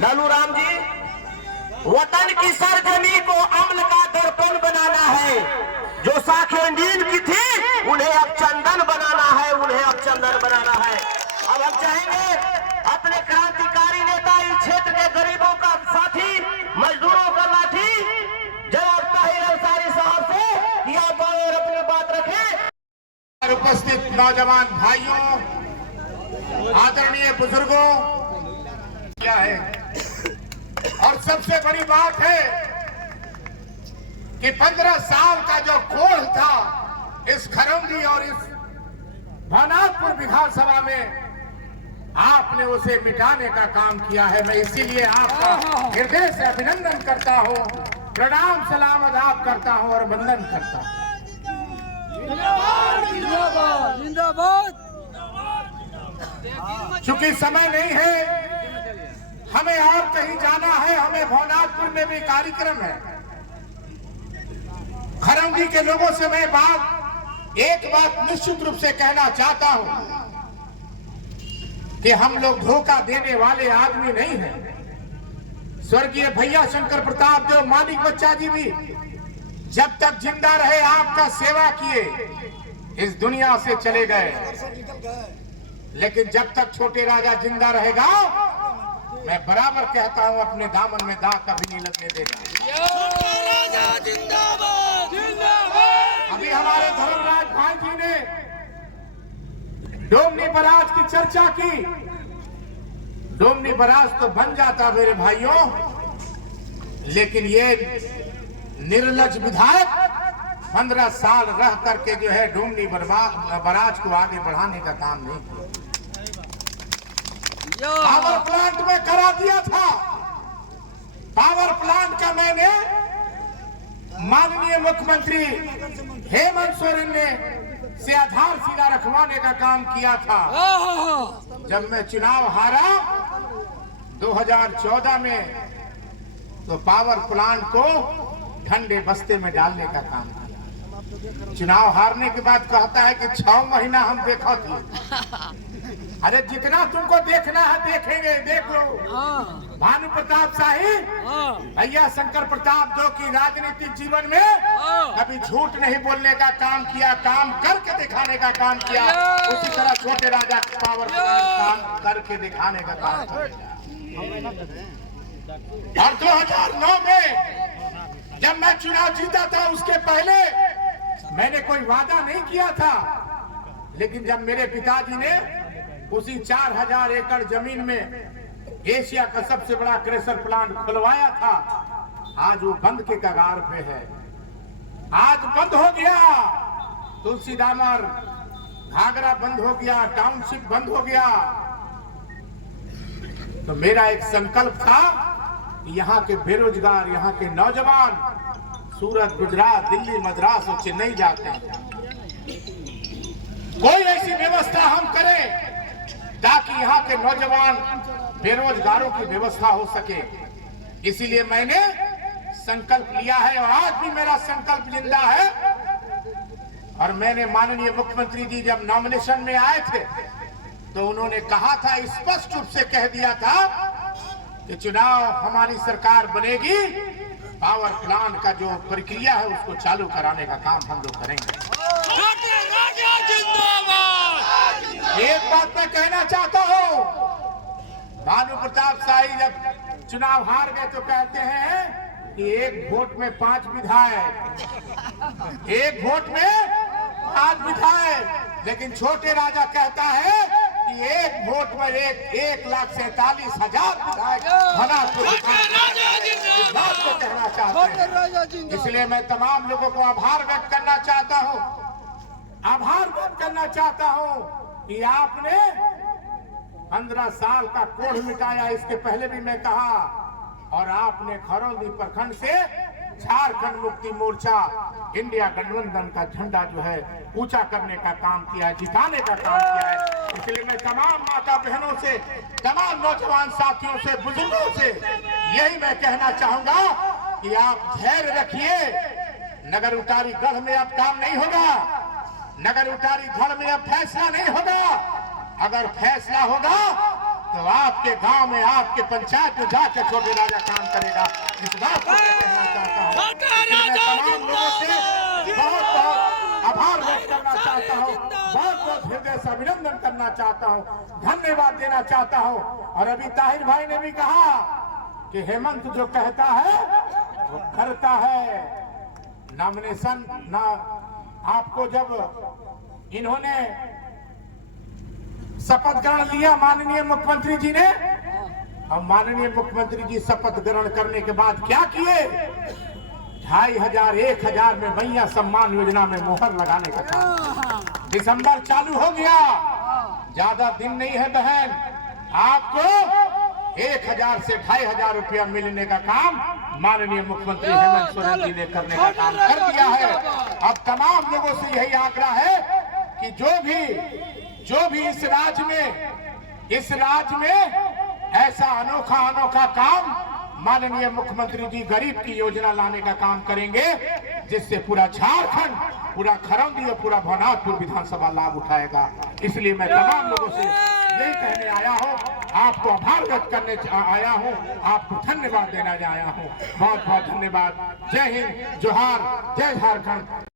लालू राम जी, वतन की सरजमी को अम्ल का दर्पण बनाना है। जो शाखें नील की थी उन्हें अब चंदन बनाना है, उन्हें अब चंदन बनाना है। अब हम चाहेंगे अपने क्रांतिकारी नेता, इस क्षेत्र के गरीबों का साथी, मजदूरों का लाठी, जनाब ताहिर अंसारी साहब से कि आप और अपनी बात रखें। उपस्थित नौजवान भाइयों, आदरणीय बुजुर्गों, क्या है और सबसे बड़ी बात है कि 15 साल का जो कोढ़ था इस खरौंदी और इस भवनाथपुर विधानसभा में आपने उसे मिटाने का काम किया है। मैं इसीलिए आपका हृदय से अभिनंदन करता हूं, प्रणाम सलाम अदाब करता हूं और वंदन करता हूं। जिंदाबाद। चूंकि समय नहीं है, हमें और कहीं जाना है, हमें भवनाथपुर में भी कार्यक्रम है। खरौंदी के लोगों से मैं एक बात निश्चित रूप से कहना चाहता हूं कि हम लोग धोखा देने वाले आदमी नहीं हैं। स्वर्गीय भैया शंकर प्रताप देव मानिक बच्चा जी भी जब तक जिंदा रहे आपका सेवा किए, इस दुनिया से चले गए। लेकिन जब तक छोटे राजा जिंदा रहेगा, मैं बराबर कहता हूं अपने दामन में दाग कभी नहीं लगने देगा। अभी हमारे धर्मराज भाई जी ने डोमनी बराज की चर्चा की। डोमनी बराज तो बन जाता मेरे भाइयों, लेकिन ये निर्लज विधायक 15 साल रह करके जो है डोमनी बराज को आगे बढ़ाने का काम नहीं किया। पावर प्लांट में करा दिया था। पावर प्लांट का मैंने माननीय मुख्यमंत्री हेमंत सोरेन ने से आधारशिला रखवाने का काम किया था। जब मैं चुनाव हारा 2014 में, तो पावर प्लांट को ठंडे बस्ते में डालने का काम किया। चुनाव हारने के बाद कहता है कि 6 महीना हम देखा थे। अरे जितना तुमको देखना है देखेंगे, देख लो। भानु प्रताप शाही, भैया शंकर प्रताप देव की राजनीतिक जीवन में कभी झूठ नहीं बोलने का काम किया, काम करके दिखाने का काम किया। उसी तरह छोटे राजा पावर काम करके दिखाने का काम किया। और 2009 में जब मैं चुनाव जीता था, उसके पहले मैंने कोई वादा नहीं किया था। लेकिन जब मेरे पिताजी ने उसी 4000 एकड़ जमीन में एशिया का सबसे बड़ा क्रेशर प्लांट खुलवाया था, आज वो बंद के कगार पे है। आज बंद हो गया। तुलसी दामर घाघरा बंद हो गया, टाउनशिप बंद हो गया। तो मेरा एक संकल्प था कि यहाँ के बेरोजगार, यहाँ के नौजवान सूरत, गुजरात, दिल्ली, मद्रास और चेन्नई जाते हैं। कोई ऐसी व्यवस्था हम करें ताकि यहाँ के नौजवान बेरोजगारों की व्यवस्था हो सके। इसीलिए मैंने संकल्प लिया है और आज भी मेरा संकल्प जिंदा है। और मैंने माननीय मुख्यमंत्री जी जब नॉमिनेशन में आए थे, तो उन्होंने कहा था, स्पष्ट रूप से कह दिया था कि चुनाव हमारी सरकार बनेगी, पावर प्लांट का जो प्रक्रिया है उसको चालू कराने का काम हम लोग करेंगे। एक बात मैं कहना चाहता हूँ, भानु प्रताप शाही जब चुनाव हार गए तो कहते हैं कि एक वोट में 5 विधायक, एक वोट में 5 विधायक। लेकिन छोटे राजा कहता है कि एक वोट में 1,47,000 विधायक बात को कहना चाहते हैं। इसलिए मैं तमाम लोगों को आभार व्यक्त करना चाहता हूँ, आभार व्यक्त करना चाहता हूँ कि आपने 15 साल का कोढ़ मिटाया। इसके पहले भी मैं कहा, और आपने खरौंदी प्रखंड से झारखंड मुक्ति मोर्चा इंडिया गठबंधन का झंडा जो है ऊंचा करने का काम किया है, जिताने का काम किया है। इसलिए मैं तमाम माता बहनों से, तमाम नौजवान साथियों से, बुजुर्गों से यही मैं कहना चाहूंगा कि आप धैर्य रखिए। नगर उतारी गढ़ में अब काम नहीं होगा, नगर उतारी गढ़ में अब फैसला नहीं होगा। अगर फैसला होगा तो आपके गांव में, आपके पंचायत में जाकर छोटे राजा काम करेगा। इस बात को मैं कहना चाहता हूँ। मैं तमाम लोगों से बहुत बहुत आभार व्यक्त करना चाहता हूँ, बहुत बहुत हृदय से अभिनंदन करना चाहता हूँ, धन्यवाद देना चाहता हूँ। और अभी ताहिर भाई ने भी कहा कि हेमंत जो कहता है वो करता है। नॉमिनेशन ना आपको जब इन्होंने शपथ ग्रहण लिया माननीय मुख्यमंत्री जी ने, अब माननीय मुख्यमंत्री जी शपथ ग्रहण करने के बाद क्या किए, 2500 1000 में मैया सम्मान योजना में मोहर लगाने का काम दिसंबर चालू हो गया। ज्यादा दिन नहीं है बहन, आपको 1000 से 2500 रुपया मिलने का काम माननीय मुख्यमंत्री हेमंत सोरेन जी ने करने का काम कर दिया है। अब तमाम लोगों से यही आग्रह है कि जो भी इस राज्य में ऐसा अनोखा काम माननीय मुख्यमंत्री जी गरीब की योजना लाने का काम करेंगे, जिससे पूरा झारखंड, पूरा खरौंदी और पूरा भवनाथपुर विधानसभा लाभ उठाएगा। इसलिए मैं तमाम लोगों से यही कहने आया हूँ, आपको आभार व्यक्त करने आया हूँ, आपको धन्यवाद देना आया हूँ। बहुत बहुत धन्यवाद। जय हिंद, जोहार, जय झारखंड।